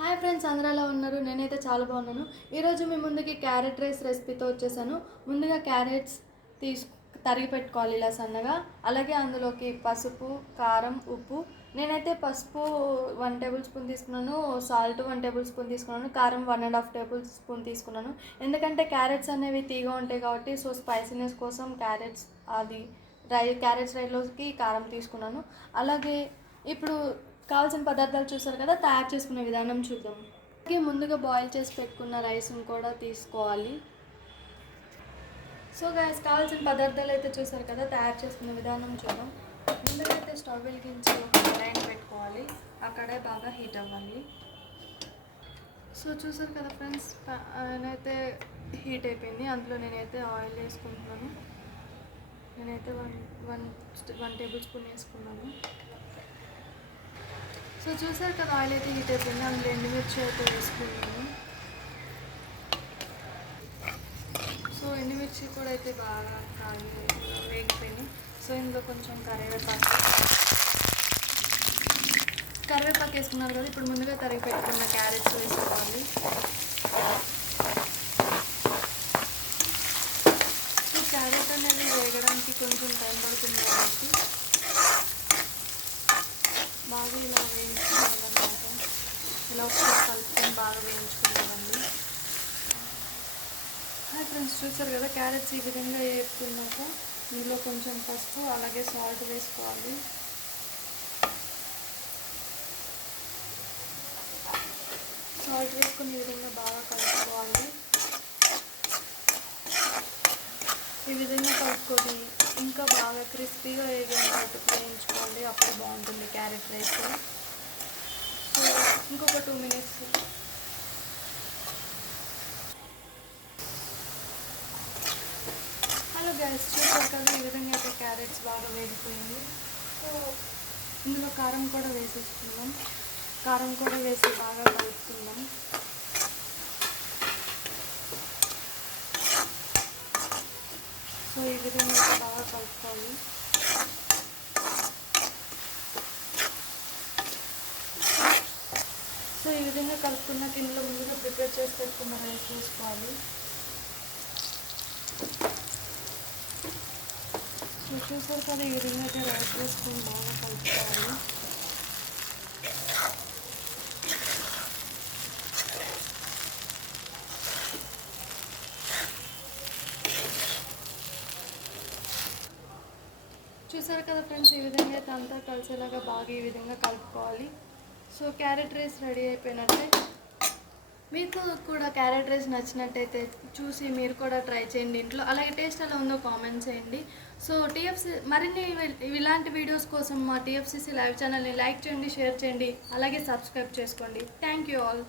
Hi friends, అందరూ ఎలా ఉన్నారు? నేనైతే చాలా బాగున్నాను. ఈరోజు మీ ముందుకి క్యారెట్ రైస్ రెసిపీతో వచ్చేసాను. ముందుగా క్యారెట్స్ తరిగి పెట్టుకోవాలి ఇలా సన్నగా. అలాగే అందులోకి పసుపు, కారం, ఉప్పు. నేనైతే పసుపు 1 టేబుల్ స్పూన్ తీసుకున్నాను, సాల్ట్ 1 టేబుల్ స్పూన్ తీసుకున్నాను, కారం 1.5 టేబుల్ స్పూన్ తీసుకున్నాను. ఎందుకంటే క్యారెట్స్ అనేవి తీగ ఉంటాయి కాబట్టి, సో స్పైసీనెస్ కోసం క్యారెట్స్ రైస్లోకి కారం తీసుకున్నాను. అలాగే ఇప్పుడు కావాల్సిన పదార్థాలు చూసారు కదా, తయారు చేసుకునే విధానం చూద్దాం. అలాగే ముందుగా బాయిల్ చేసి పెట్టుకున్న రైస్ని కూడా తీసుకోవాలి. సో గైస్, కావాల్సిన పదార్థాలు అయితే చూసారు కదా, తయారు చేసుకునే విధానం చూద్దాం. ముందుగా అయితే స్టవ్ వెలిగించి ఒక కడాయిని పెట్టుకోవాలి. ఆ కడాయి బాగా హీట్ అవ్వాలి. సో చూసారు కదా ఫ్రెండ్స్, నేనైతే హీట్ అయిపోయింది. అందులో నేనైతే ఆయిల్ వేసుకుంటున్నాను. నేనైతే వన్ టేబుల్ స్పూన్ వేసుకున్నాను. సో చూసారు కదా, ఆయిల్ అయితే హీట్ అయిపోయింది. అందులో ఎండుమిర్చి అయితే వేసుకున్నాను. సో ఎండుమిర్చి కూడా అయితే బాగా వేగిపోయింది. సో ఇందులో కొంచెం కరివేపాకు వేసుకున్నారు కదా. ఇప్పుడు ముందుగా తరిగి పెట్టుకున్న క్యారెట్స్ వేసుకోవాలి. సో క్యారెట్ అనేది వేగడానికి కొంచెం టైం పడుతుంది కాబట్టి బాగా ఇలా వేయించుకోవాలన్నమాట. ఇలా ఒకసారి కలుపుకొని బాగా వేయించుకున్నామండి. హాయ్ ఫ్రెండ్స్, చూసారు కదా, క్యారెట్స్ ఈ విధంగా వేపుకున్నాక ఇందులో కొంచెం పసుపు అలాగే సాల్ట్ వేసుకోవాలి. సాల్ట్ వేసుకొని ఈ విధంగా బాగా కలుపుకోవాలి. ఈ విధంగా కలుపుకొని ఇంకా బాగా క్రిస్పీగా వేగేంతట్టు వేయించుకోవాలి. అప్పుడు బాగుంటుంది క్యారెట్ రైస్. సో ఇంకొక 2 minutes. హలో గైస్, చూసారు కదా, ఈ విధంగా అయితే క్యారెట్స్ బాగా వేగిపోయింది. సో ఇందులో కారం కూడా వేసేసుకుందాం. కారం కూడా వేసి బాగా కలుపుకుందాం. సో ఈ విధంగా బాగా కలుపుకోవాలి. సో ఈ విధంగా కలుపుకున్నాక ఇందులో ముందుగా ప్రిపేర్ చేసి పెట్టుకున్న రైస్ వేసుకోవాలి. సో చూసారు కదా, ఈ విధంగా అయితే రైస్ వేసుకొని బాగా కలుపుకోవాలి. చూసారు కదా ఫ్రెండ్స్, ఈ విధంగా అయితే అంతా కలిసేలాగా బాగా ఈ విధంగా కలుపుకోవాలి. సో క్యారెట్ రైస్ రెడీ అయిపోయినట్టే. మీకు కూడా క్యారెట్ రైస్ నచ్చినట్టయితే చూసి మీరు కూడా ట్రై చేయండి ఇంట్లో. అలాగే టేస్ట్ ఎలా ఉందో కామెంట్ చేయండి. సో మరిన్ని ఇలాంటి వీడియోస్ కోసం మా TFCC లైవ్ ఛానల్ని లైక్ చేయండి, షేర్ చేయండి, అలాగే సబ్స్క్రైబ్ చేసుకోండి. Thank you all.